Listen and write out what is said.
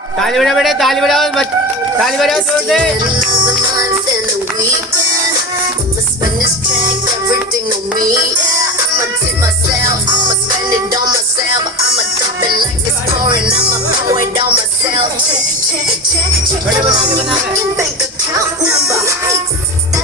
ताली बजाओ बेटे, ताली बजाओ, ताली बजाओ जोर से। I'ma spend this track, everything on me. Yeah, I'ma tip myself, I'ma spend it on myself. I'ma dump it like it's pouring, I'ma pour it on myself. Check, check, check, check out my fucking bank account number.